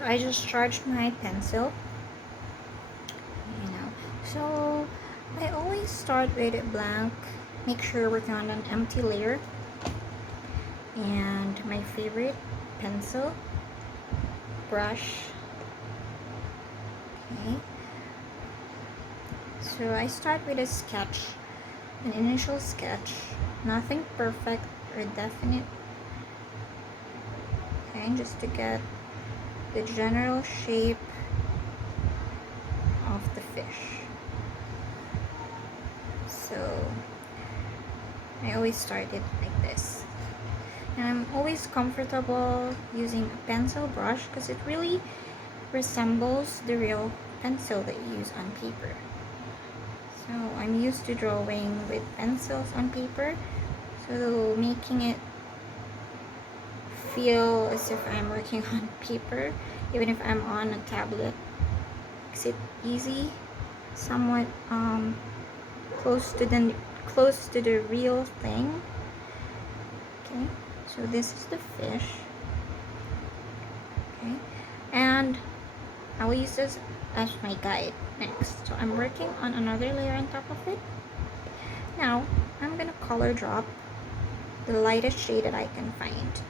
So I just charged my pencil, so I always start with a blank, make sure we're on an empty layer, and my favorite pencil, brush. Okay, so I start with a sketch, an initial sketch, nothing perfect or definite, okay, just to get the general shape of the fish. So I always start it like this, and I'm always comfortable using a pencil brush because it really resembles the real pencil that you use on paper. So I'm used to drawing with pencils on paper, so making it feel as if I'm working on paper, even if I'm on a tablet, makes it easy, somewhat close to the real thing. Okay, so this is the fish. Okay, and I will use this as my guide next. So I'm working on another layer on top of it. Now I'm gonna color drop the lightest shade that I can find.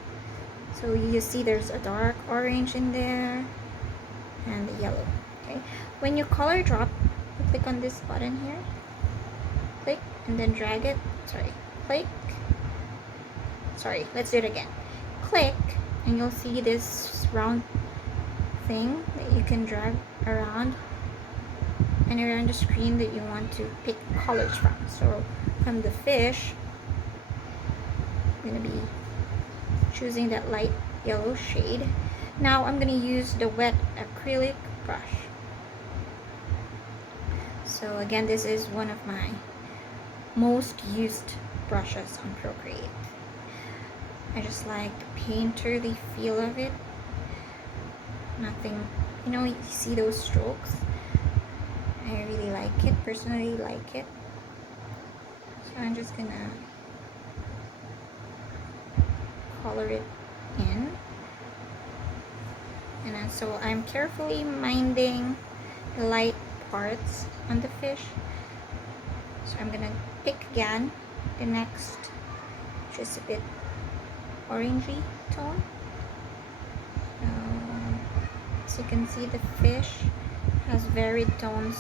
So you see there's a dark orange in there and the yellow. Okay, when you color drop, you click on this button here, click, and then drag it. Click. Let's do it again. Click, and you'll see this round thing that you can drag around and around the screen that you want to pick colors from. So from the fish, I'm going to be choosing that light yellow shade. Now I'm going to use the wet acrylic brush. So again, this is one of my most used brushes on Procreate. I just like the painterly feel of it. Nothing, you see those strokes? I really like it, personally like it. So I'm just gonna color it in. And then, so I'm carefully minding the light parts on the fish. So I'm gonna pick again the next, just a bit orangey tone. As you can see, the fish has varied tones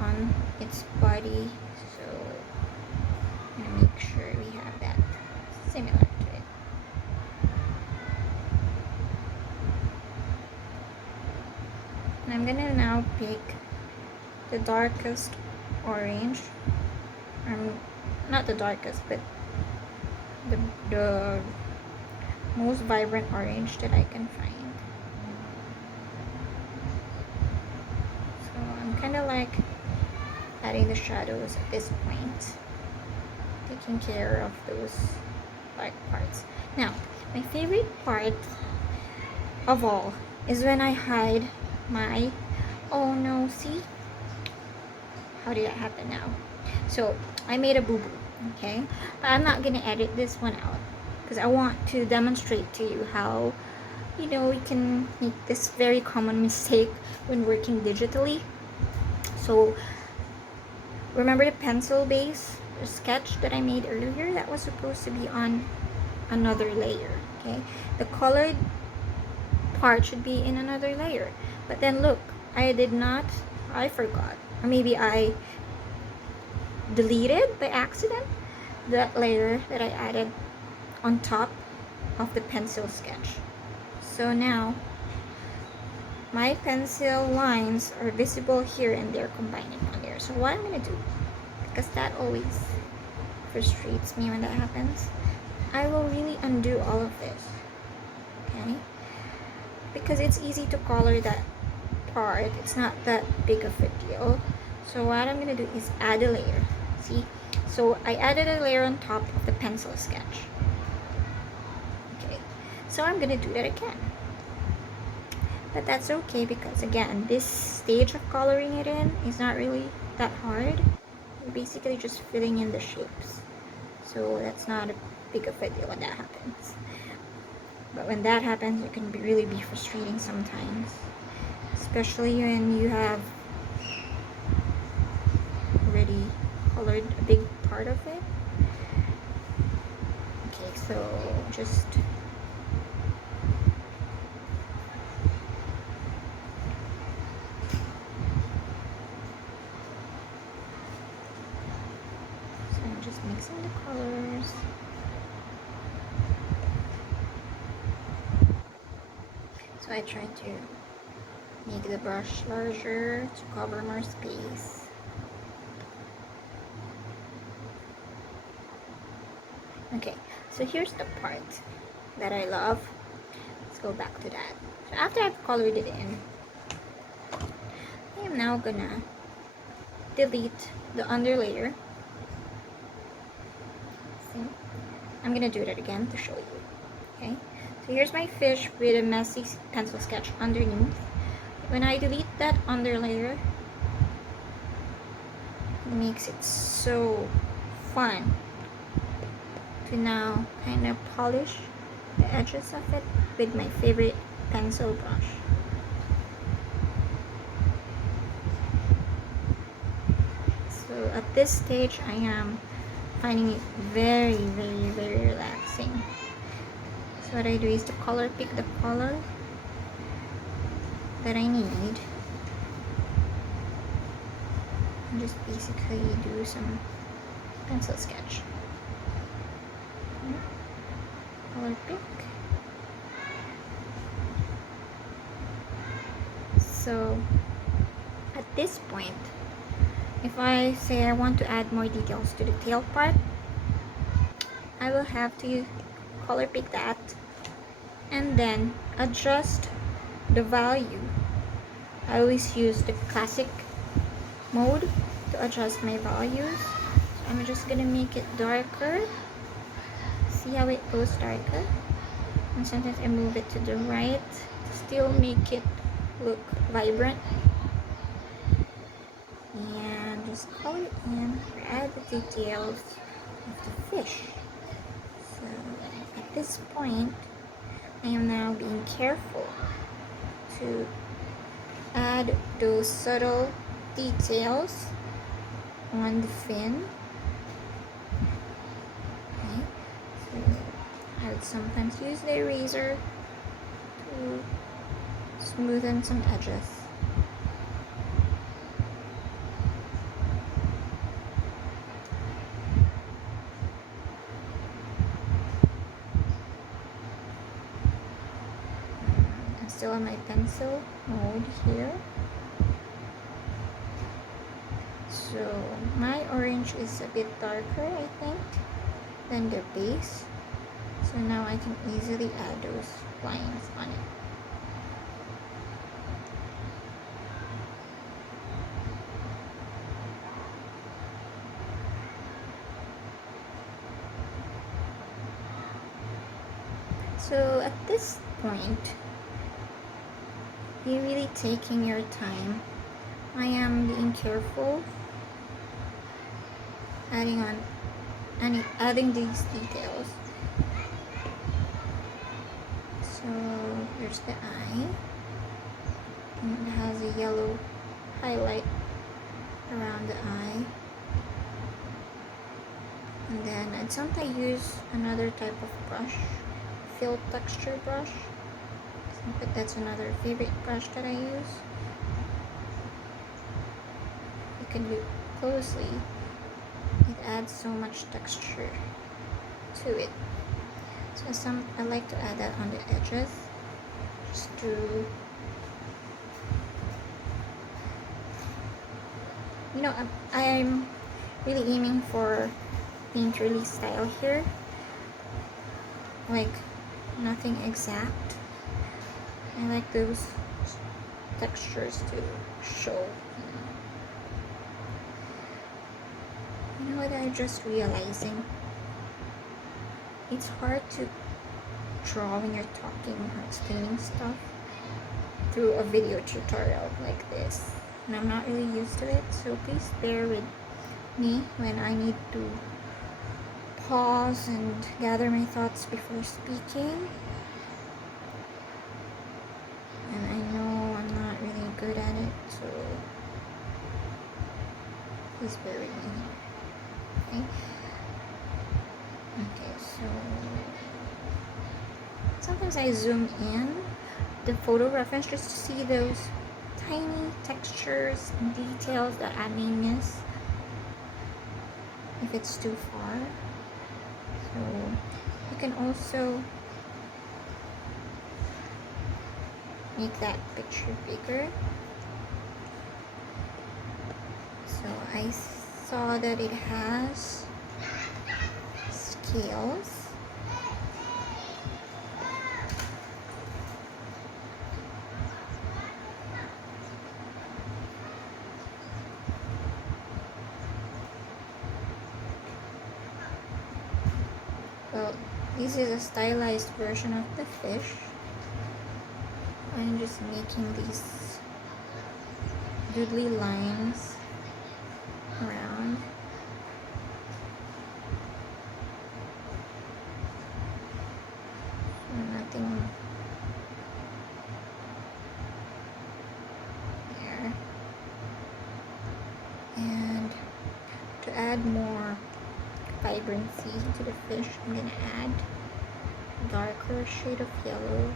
on its body, so I'm gonna make sure we have that similar to it. And I'm gonna now pick the darkest orange, not the darkest, but the most vibrant orange that I can find. So I'm kind of like adding the shadows at this point, taking care of those dark parts. Now, my favorite part of all is when I hide my, oh no, see? How did that happen now? So I made a boo-boo, okay? But I'm not gonna edit this one out because I want to demonstrate to you how, we can make this very common mistake when working digitally. So remember the pencil base sketch that I made earlier? That was supposed to be on another layer, okay? The colored part should be in another layer. But then look, I forgot. Or maybe I deleted by accident that layer that I added on top of the pencil sketch. So now my pencil lines are visible here and they're combining on there. So what I'm gonna do, because that always frustrates me when that happens, I will really undo all of this, okay? Because it's easy to color that part, it's not that big of a deal. So what I'm gonna do is add a layer. See, so I added a layer on top of the pencil sketch. Okay, so I'm gonna do that again, but that's okay because again, this stage of coloring it in is not really that hard. You're basically just filling in the shapes, so that's not a big of a deal when that happens. But when that happens, it can really be frustrating sometimes, especially when you have already colored a big part of it. Okay, so just I'm just mixing the colors. So I try to make the brush larger to cover more space. Okay, so here's the part that I love. Let's go back to that. So after I've colored it in, I am now gonna delete the underlayer. See? I'm gonna do that again to show you. Okay, so here's my fish with a messy pencil sketch underneath. When I delete that underlayer, it makes it so fun to now kind of polish the edges of it with my favorite pencil brush. So at this stage, I am finding it very, very, very relaxing. So what I do is to color pick the color that I need and just basically do some pencil sketch. Color pick. So at this point, if I say I want to add more details to the tail part, I will have to color pick that and then adjust the value. I always use the classic mode to adjust my values. So I'm just gonna make it darker. See how it goes darker? And sometimes I move it to the right to still make it look vibrant. And just color it in or add the details of the fish. So at this point, I am now being careful to add those subtle details on the fin. Okay, so I would sometimes use the eraser to smoothen some edges. I'm still on my pencil mode here. So my orange is a bit darker, I think, than the base. So now I can easily add those lines on it. So at this point, you're really taking your time. I am being careful adding these details. So here's the eye, and it has a yellow highlight around the eye. And then I'd sometimes use another type of brush, fill texture brush, but that's another favorite brush that I use. You can look closely, it adds so much texture to it. So I like to add that on the edges, just to, you know, I'm really aiming for painterly style here, like nothing exact. I like those textures to show. You know what I'm just realizing? It's hard to draw when you're talking or explaining stuff through a video tutorial like this. And I'm not really used to it, so please bear with me when I need to pause and gather my thoughts before speaking. Please bear with me. Okay. Okay, so sometimes I zoom in the photo reference just to see those tiny textures and details that I may miss if it's too far. So you can also make that picture bigger. So I saw that it has scales. Well, this is a stylized version of the fish. I'm just making these doodly lines around. Nothing there. And to add more vibrancy to the fish, I'm gonna add a darker shade of yellow.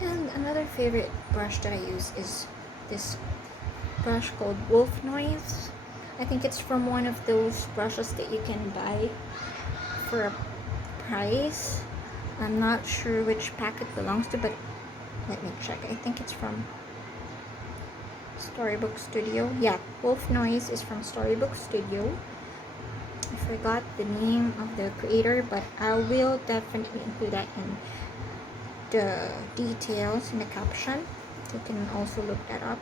And another favorite brush that I use is this brush called Wolf Noise. I think it's from one of those brushes that you can buy for a price. I'm not sure which pack it belongs to, but let me check. I think it's from Storybook Studio. Yeah, Wolf Noise is from Storybook Studio. I forgot the name of the creator, but I will definitely include that in the details in the caption. You can also look that up.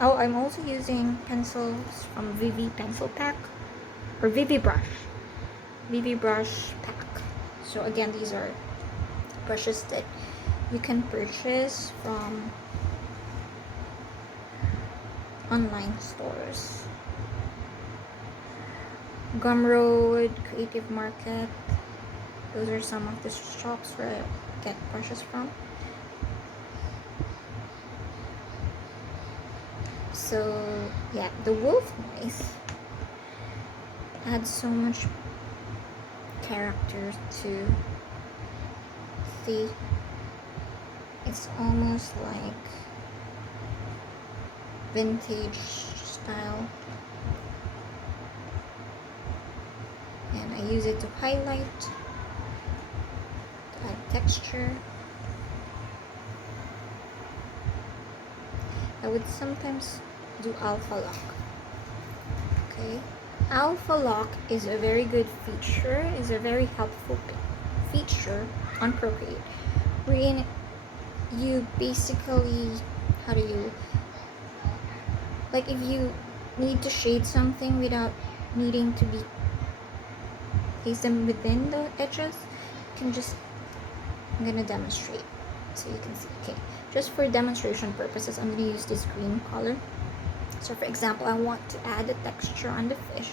Oh, I'm also using pencils from Vivi Pencil Pack, or Vivi Brush Pack. So again, these are brushes that you can purchase from online stores. Gumroad, Creative Market, those are some of the shops where I get brushes from. So yeah, the Wolf Noise adds so much character to see. It's almost like vintage style, and I use it to highlight, to add texture. I would sometimes do alpha lock. Okay, alpha lock is a very good feature, is a very helpful feature on Procreate, wherein you basically, how do you, like if you need to shade something without needing to be place them within the edges, you can just, I'm gonna demonstrate so you can see. Okay, just for demonstration purposes, I'm gonna use this green color. So for example, I want to add a texture on the fish.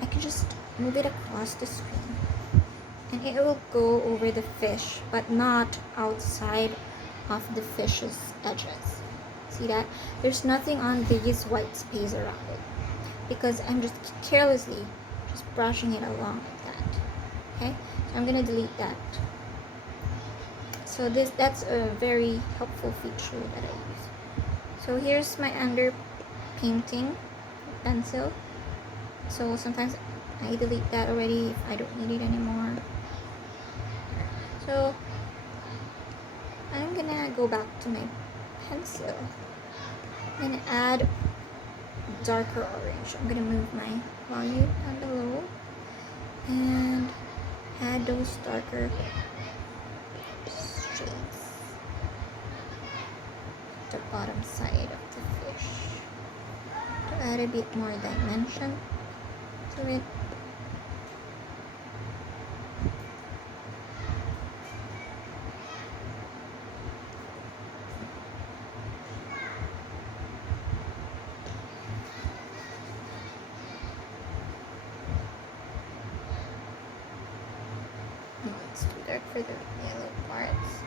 I can just move it across the screen and it will go over the fish, but not outside of the fish's edges. See that? There's nothing on these white space around it because I'm just carelessly just brushing it along like that. Okay, so I'm gonna delete that. So that's a very helpful feature that I use. So here's my under painting pencil. So sometimes I delete that already if I don't need it anymore. So I'm gonna go back to my pencil and add darker orange. I'm gonna move my volume down below and add those darker shades. The bottom side of the fish to add a bit more dimension to it. check for the yellow parts.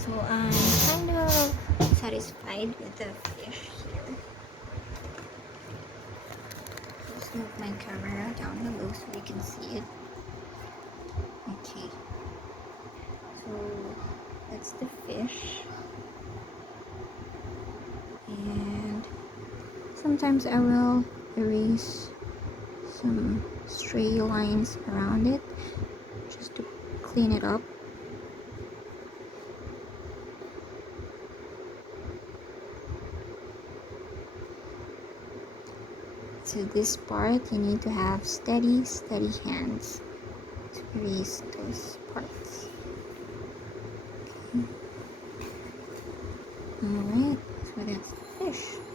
So I'm kind of satisfied with the fish here. Just move my camera down below so you can see it. Okay. So that's the fish. And sometimes I will erase some stray lines around it just to clean it up. So this part you need to have steady hands to erase those parts. Okay. Alright, so that's the fish.